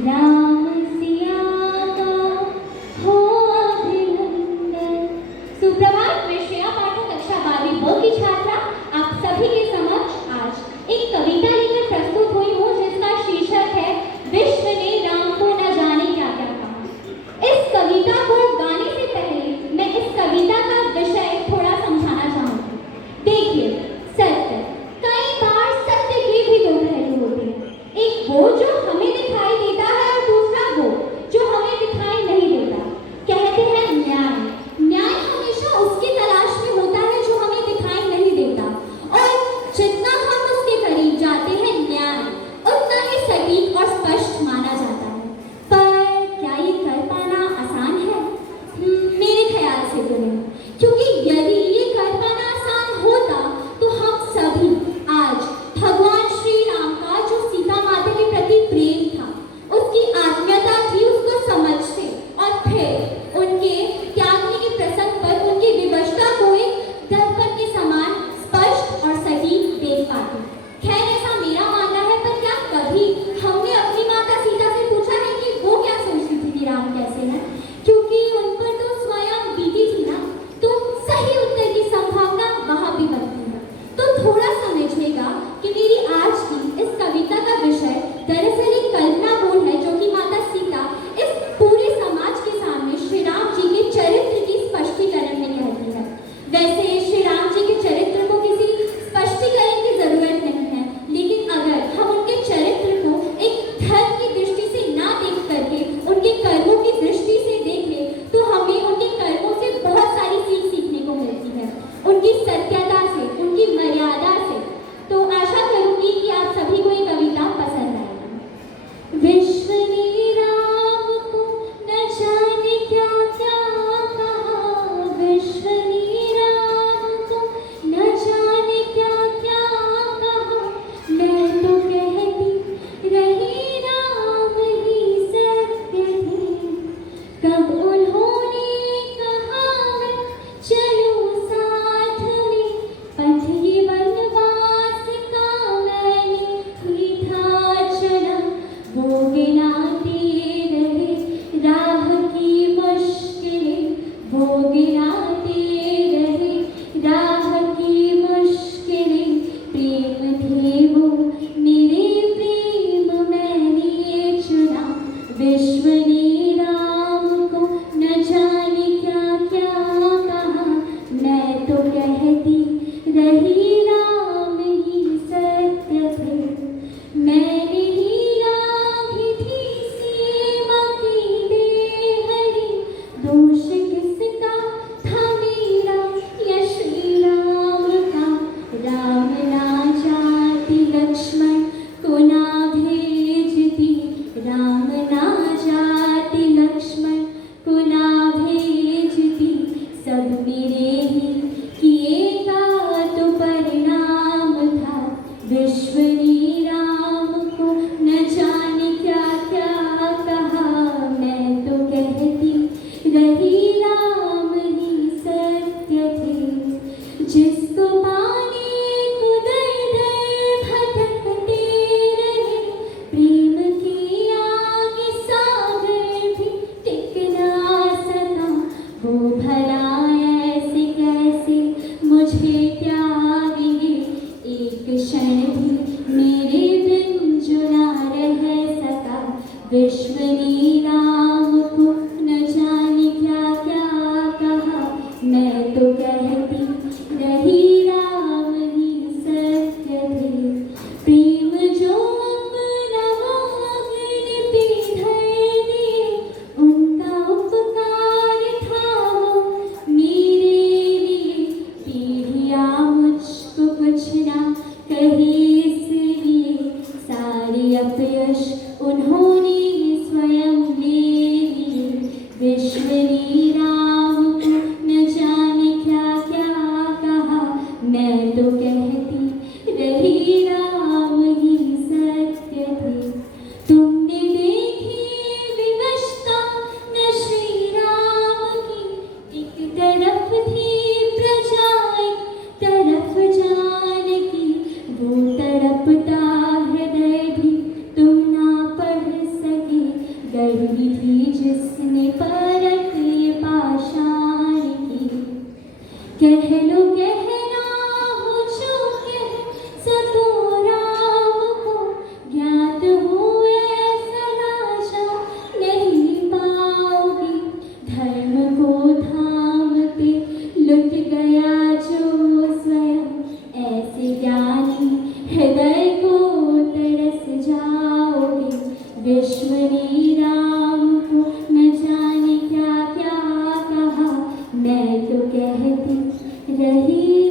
राम सिया का हो अभिनंदन। सुप्रभात। मैं श्रेया पाठक कक्षा 12वीं ब की छात्रा आप सभी के समक्ष आज एक कविता लेकर प्रस्तुत हुई हूँ जिसका शीर्षक है विश्व ने राम को न जाने क्या क्या कहा। इस कविता को गाने से पहले मैं इस कविता का विषय थोड़ा समझाना चाहूँगी। देखिए, सत्य, कई बार सत्य के भी दो पहलू होते हैं। एक वो जो हमें दिखाई देता है और दूसरा वो जो हमें दिखाई नहीं देता। कहते हैं न्याय। न्याय हमेशा उसकी तलाश में होता है जो हमें दिखाई नहीं देता, और जितना हम उसके करीब जाते हैं न्याय उतना ही सटीक और स्पष्ट माना जाता है। पर क्या ये कर पाना आसान है? मेरे ख्याल से तो नहीं, क्योंकि यदि ये कर पाना आसान होता तो हम सभी आज भगवान श्री राम का जो सीता माता के प्रति प्रेम था, उसकी आत्मीयता थी, उसको समझते और फिर उनके त्यागने के प्रसंग पर उनकी विवशता को एक दर्पण के समान स्पष्ट और सटीक देख पाते। खैर, ऐसा मेरा मानना है, पर क्या कभी हमने अपनी माता सीता से पूछा है कि वो क्या सोचती थी कि राम कैसे हैं? क्योंकि उन पर तो स्वयं बीती थी ना, तो सही उत्तर की संभावना वहां भी बनती है। तो थोड़ा समझिएगा कि मेरी आज की इस कविता का विषय दरअसल एक कल्पना बोध है जो कि माता सीता इस पूरे समाज के सामने श्री राम जी के चरित्र की स्पष्टीकरण में कहती है। वैसे श्री राम जी के चरित्र को किसी स्पष्टीकरण की जरूरत नहीं है, लेकिन अगर हम उनके चरित्र को एक धर्म की दृष्टि से ना देख करके उनके कर्मों की दृष्टि से देखें तो हमें उनके कर्मों से बहुत सारी सीख सीखने को मिलती है, उनकी सत्यता से, उनकी मर्यादा से। तो आशा करूंगी कि आप सभी को ये कविता पसंद आएगी। विश्व ने राम को न जाने क्या क्या कहा, विश्व ने राम को न जाने क्या क्या कहा। मैं तो कहती रही राम ही सत्य थे, कब उन्होंने कहा मैं चलूं साथ में, पथ ये वनवास का मैंने ही था चला, वो गिनाते रहे राह की मुश्किलें, वो गिनाते रहे राह की मुश्किलें। प्रेम थे वो मेरे प्रेम मैंने चुना, विश्व ने राम को न जाने क्या क्या कहा। मैं तो कहती रही राम ही सत्य थे, मैंने ही राखी थी सीमा की देहरी। दोष किसका था मेरा या श्री राम का? राम ना जाती लक्ष्मण को ना भेजती, राम ना जाती लक्ष्मण को ना भेजती। सब मेरे ही किए का तो परिणाम था, विश्व ने राम को न जाने क्या क्या कहा। मैं तो कहती रही राम ही सत्य थे, जिसको पाने को दर दर भटकते रहे, प्रेम की आगे सागर भी टिक ना सका। वो भला ऐसे कैसे मुझे त्यागेंगे, एक क्षण भी तेरी